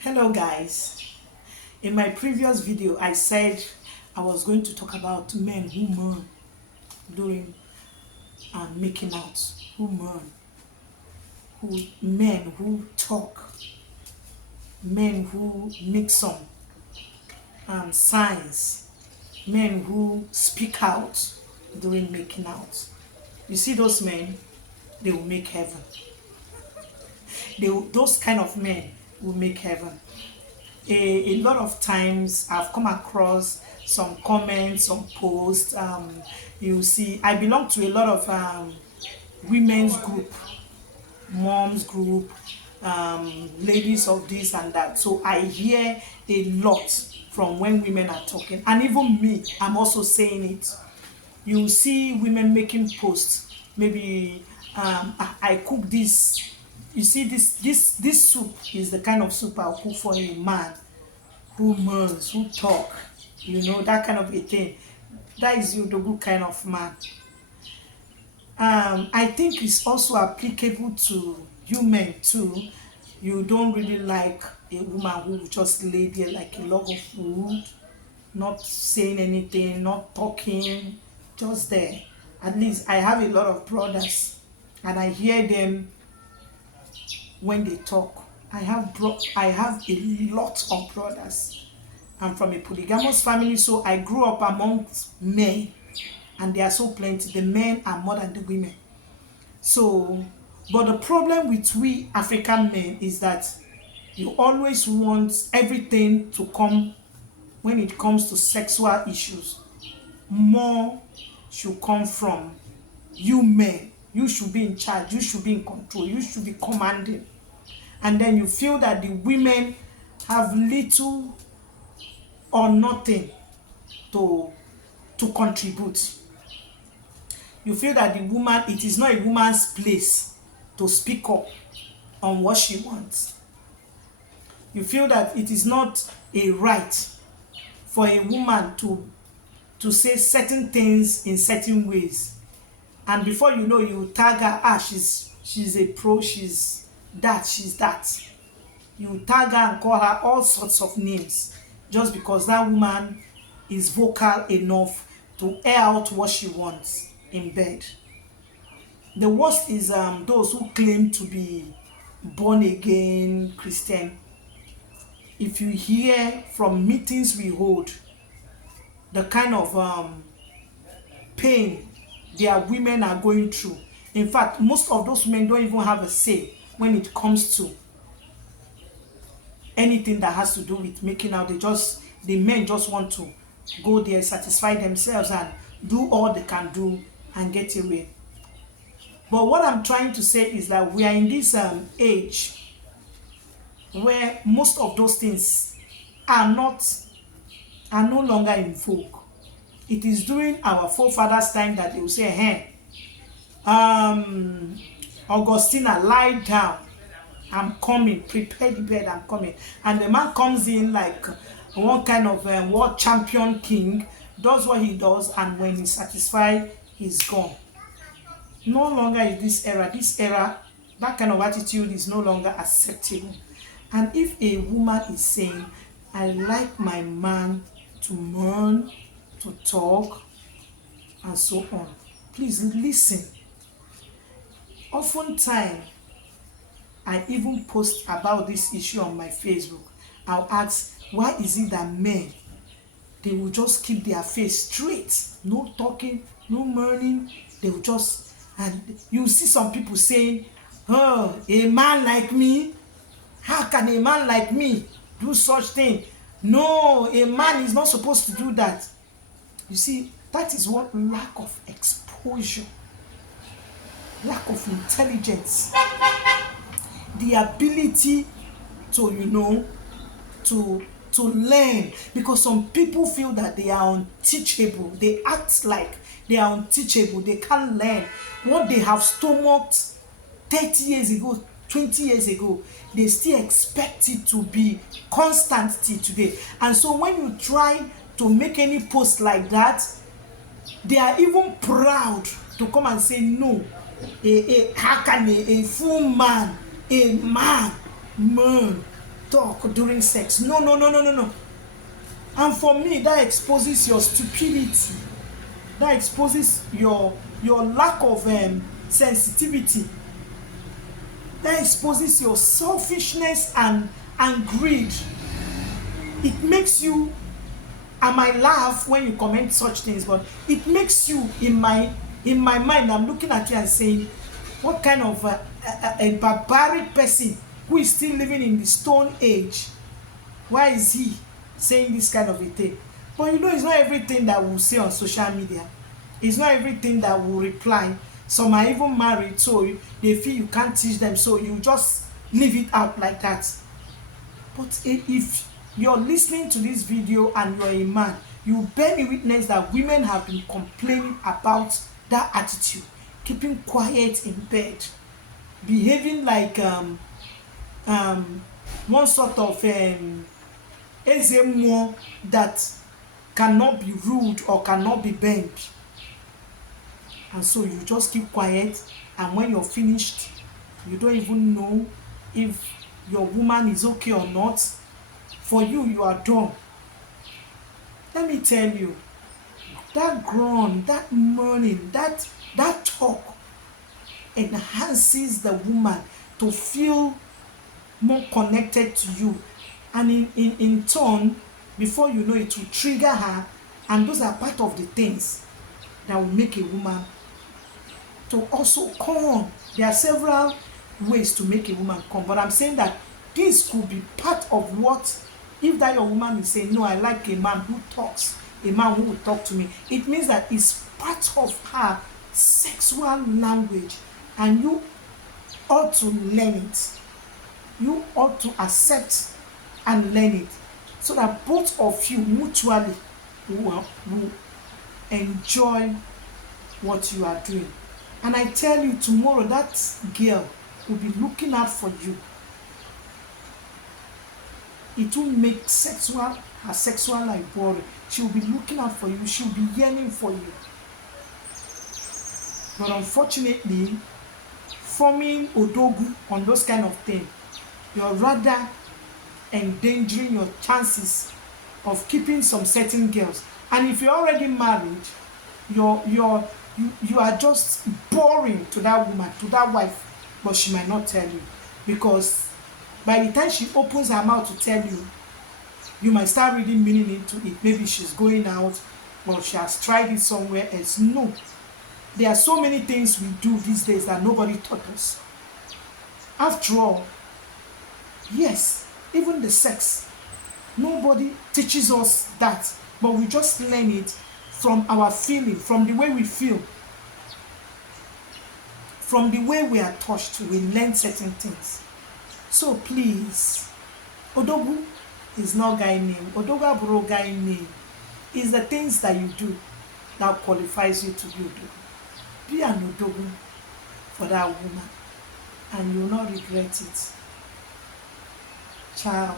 Hello guys. In my previous video I said I was going to talk about men who moan during making out, men who talk, men who make some signs, men who speak out during making out. You see those men, they will make heaven. Those kind of men will make heaven. A lot of times I've come across some comments, some posts. You see, I belong to a lot of women's group, moms group, ladies of this and that. So I hear a lot from when women are talking, and even me, I'm also saying it. You see women making posts. Maybe I cook this. You see, this soup is the kind of soup I'll cook for a man who moans, who talk, that kind of a thing. That is the good kind of man. I think it's also applicable to you men too. You don't really like a woman who will just lay there like a log of wood, not saying anything, not talking, just there. At least I have a lot of brothers, and I hear them when they talk. I have a lot of brothers. I'm from a polygamous family, so I grew up amongst men, and they are so plenty. The men are more than the women. So, but the problem with we African men is that you always want everything to come. When it comes to sexual issues, more should come from you men. You should be in charge, you should be in control, you should be commanding. And then you feel that the women have little or nothing to contribute. You feel that it is not a woman's place to speak up on what she wants. You feel that it is not a right for a woman to say certain things in certain ways. And before you know, you tag her, she's a pro, she's that. You tag her and call her all sorts of names just because that woman is vocal enough to air out what she wants in bed. The worst is those who claim to be born again Christian. If you hear from meetings we hold, the kind of pain their women are going through. In fact, most of those women don't even have a say when it comes to anything that has to do with making out. The men just want to go there, satisfy themselves, and do all they can do and get away. But what I'm trying to say is that we are in this age where most of those things are no longer in vogue. It is during our forefathers' time that they will say, hey, Augustina, lie down, I'm coming, prepare the bed, I'm coming. And the man comes in like one kind of world champion king, does what he does, and when he's satisfied, he's gone. No longer is this era, that kind of attitude is no longer acceptable. And if a woman is saying, I like my man to mourn, to talk, and so on, please listen. Oftentimes, I even post about this issue on my Facebook. I'll ask, why is it that men, they will just keep their face straight, no talking, no mourning, they will just, and you see some people saying, oh, a man like me, how can a man like me do such thing? No, a man is not supposed to do that. You see, that is what lack of exposure, lack of intelligence, the ability to, to learn. Because some people feel that they are unteachable. They act like they are unteachable. They can't learn. What they have stomached 30 years ago, 20 years ago, they still expect it to be constant till today. And so when you try to make any post like that, they are even proud to come and say, no, how can a full man, a man, talk during sex. No, no, no, no, no, no. And for me, that exposes your stupidity. That exposes your lack of sensitivity. That exposes your selfishness and greed. It makes you, I might laugh when you comment such things, but it makes you, in my mind, I'm looking at you and saying, what kind of a barbaric person who is still living in the stone age? Why is he saying this kind of a thing? But you know, it's not everything that we'll say on social media. It's not everything that will reply. Some are even married, so they feel you can't teach them, so you just leave it out like that. But if you're listening to this video and you're a man, you bear me witness that women have been complaining about that attitude, keeping quiet in bed, behaving like one sort of ezemo that cannot be rude or cannot be bent. And so you just keep quiet, and when you're finished, you don't even know if your woman is okay or not. For you, you are done. Let me tell you, that groan, that moaning, that talk enhances the woman to feel more connected to you. And in turn, before you know it, will trigger her. And those are part of the things that will make a woman to also come. There are several ways to make a woman come, but I'm saying that this could be part of what, if that your woman is saying, no, I like a man who talks, a man who will talk to me, it means that it's part of her sexual language, and you ought to learn it. You ought to accept and learn it, so that both of you mutually will enjoy what you are doing. And I tell you, tomorrow that girl will be looking out for you. It will make her sexual life boring. She will be looking out for you. She will be yearning for you. But unfortunately, forming odogu on those kind of things, you're rather endangering your chances of keeping some certain girls. And if you're already married, you are just boring to that woman, to that wife, but she might not tell you, because by the time she opens her mouth to tell you, you might start reading meaning into it. Maybe she's going out, or she has tried it somewhere else. No, there are so many things we do these days that nobody taught us. After all, yes, even the sex, nobody teaches us that, but we just learn it from our feeling, from the way we feel, from the way we are touched. We learn certain things. So please, odogu is not guy name. Odogu aburo guy name. Is the things that you do that qualifies you to be odogu. Be an odogu for that woman, and you will not regret it. Ciao.